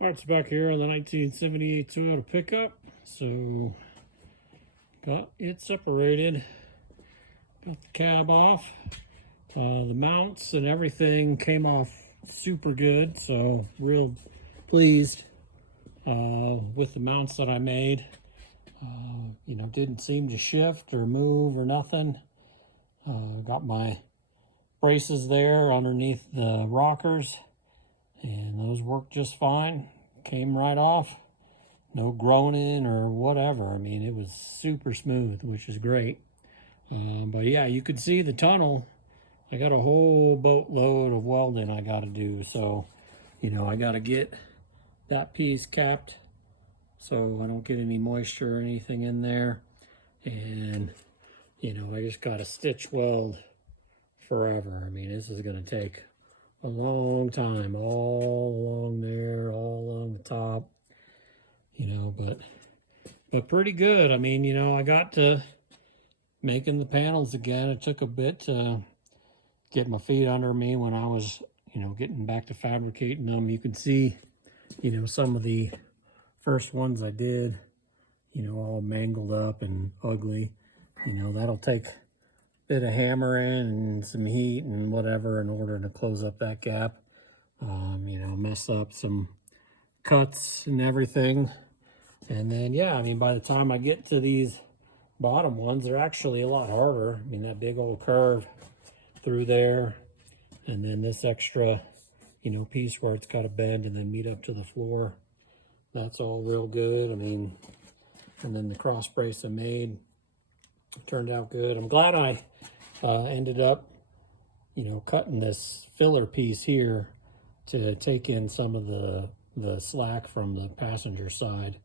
Parts back here on the 1978 Toyota pickup. So got it separated, got the cab off. The mounts and everything came off super good, so real pleased with the mounts that I made. Didn't seem to shift or move or nothing. Got my braces there underneath the rockers, and those worked just fine. Came right off. No groaning or whatever. I mean, it was super smooth, which is great. But yeah, you could see the tunnel. I got a whole boatload of welding I got to do. So, I got to get that piece capped so I don't get any moisture or anything in there. And, I just got to stitch weld forever. I mean, this is going to take a long time, all along there, all along the top, but pretty good. I mean, I got to making the panels again. It took a bit to get my feet under me when I was, getting back to fabricating them. You can see, some of the first ones I did, all mangled up and ugly. That'll take a bit of hammering and some heat and whatever in order to close up that gap. Mess up some cuts and everything. And then, yeah, I mean, by the time I get to these bottom ones, they're actually a lot harder. I mean, that big old curve through there, and then this extra, piece where it's got to bend and then meet up to the floor. That's all real good. I mean, and then the cross brace I made turned out good. I'm glad I ended up, cutting this filler piece here to take in some of the slack from the passenger side,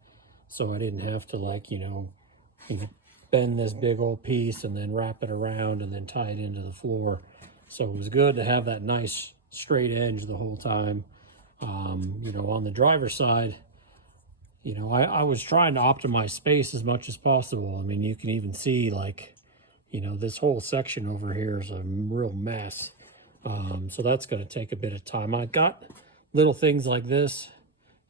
so I didn't have to bend this big old piece and then wrap it around and then tie it into the floor. So it was good to have that nice straight edge the whole time. On the driver's side, I was trying to optimize space as much as possible. I mean, you can even see this whole section over here is a real mess. So that's going to take a bit of time. I got little things like this,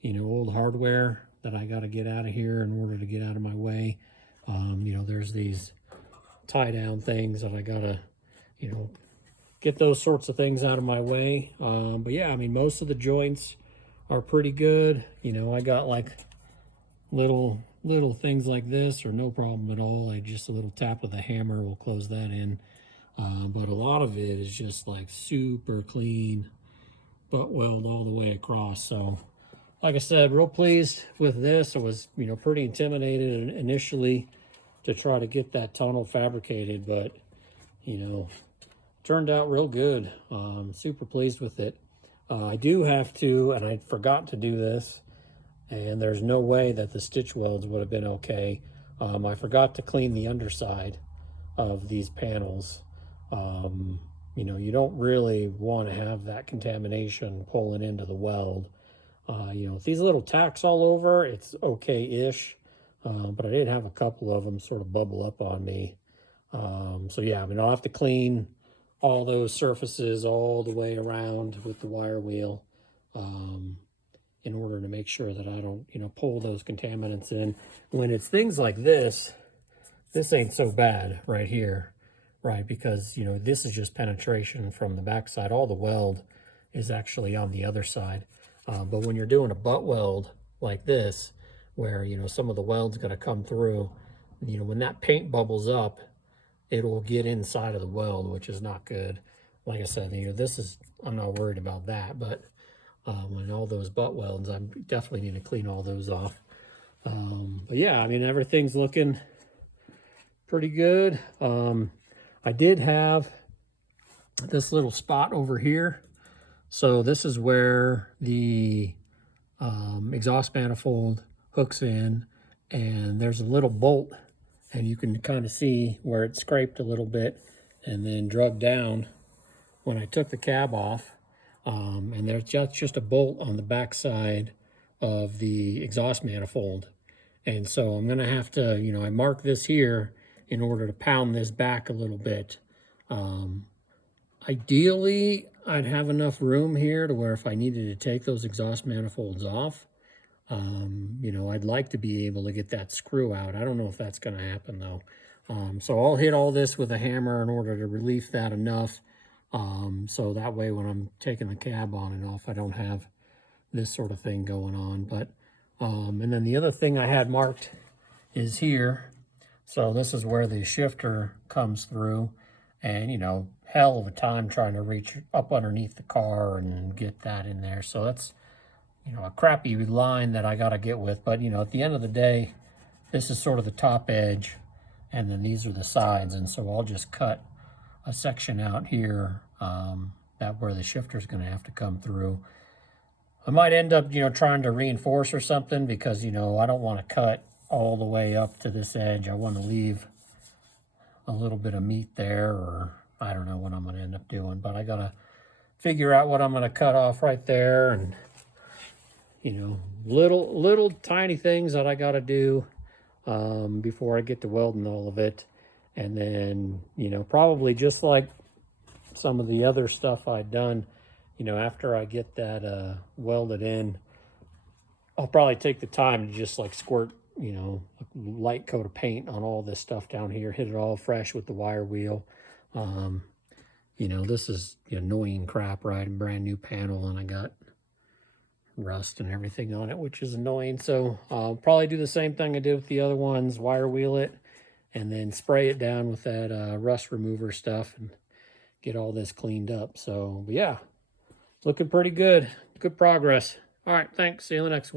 old hardware that I got to get out of here in order to get out of my way. There's these tie down things that I got to, get those sorts of things out of my way. But yeah, I mean, most of the joints are pretty good. I got little things like this are no problem at all. Just a little tap of the hammer will close that in. But a lot of it is just super clean butt weld all the way across. So like I said, real pleased with this. I was, pretty intimidated initially to try to get that tunnel fabricated, but, turned out real good. Super pleased with it. I do have to, and I forgot to do this, and there's no way that the stitch welds would have been okay. I forgot to clean the underside of these panels. You don't really want to have that contamination pulling into the weld. If these little tacks all over, it's okay-ish, but I did have a couple of them sort of bubble up on me. So yeah, I mean, I'll have to clean all those surfaces all the way around with the wire wheel in order to make sure that I don't, pull those contaminants in. When it's things like this ain't so bad right here, right? Because, this is just penetration from the backside. All the weld is actually on the other side. But when you're doing a butt weld like this, where, some of the weld's going to come through, when that paint bubbles up, it'll get inside of the weld, which is not good. Like I said, I'm not worried about that, but when all those butt welds, I definitely need to clean all those off. But yeah, I mean, everything's looking pretty good. I did have this little spot over here. So this is where the exhaust manifold hooks in, and there's a little bolt, and you can kind of see where it scraped a little bit and then drug down when I took the cab off. And there's just a bolt on the back side of the exhaust manifold. And so I'm going to have to, I mark this here in order to pound this back a little bit. Ideally, I'd have enough room here to where if I needed to take those exhaust manifolds off, You know, I'd like to be able to get that screw out. I don't know if that's going to happen though. So I'll hit all this with a hammer in order to relieve that enough. So that way when I'm taking the cab on and off, I don't have this sort of thing going on. But and then the other thing I had marked is here. So this is where the shifter comes through, and you know, hell of a time trying to reach up underneath the car and get that in there. So that's, you know, a crappy line that I got to get with. But you know, at the end of the day, this is sort of the top edge, and then these are the sides. And so I'll just cut a section out here, that where the shifter is going to have to come through. I might end up, you know, trying to reinforce or something, because, you know, I don't want to cut all the way up to this edge. I want to leave a little bit of meat there, or I don't know what I'm going to end up doing, but I got to figure out what I'm going to cut off right there. And, you know, little tiny things that I got to do before I get to welding all of it. And then, you know, probably just like some of the other stuff I'd done, you know, after I get that welded in, I'll probably take the time to just like squirt, you know, a light coat of paint on all this stuff down here, hit it all fresh with the wire wheel. You know, this is annoying crap, right? A brand new panel, and I got rust and everything on it, which is annoying. So I'll probably do the same thing I did with the other ones, wire wheel it, and then spray it down with that rust remover stuff and get all this cleaned up. So yeah, looking pretty good. Good progress. All right, thanks. See you in the next one.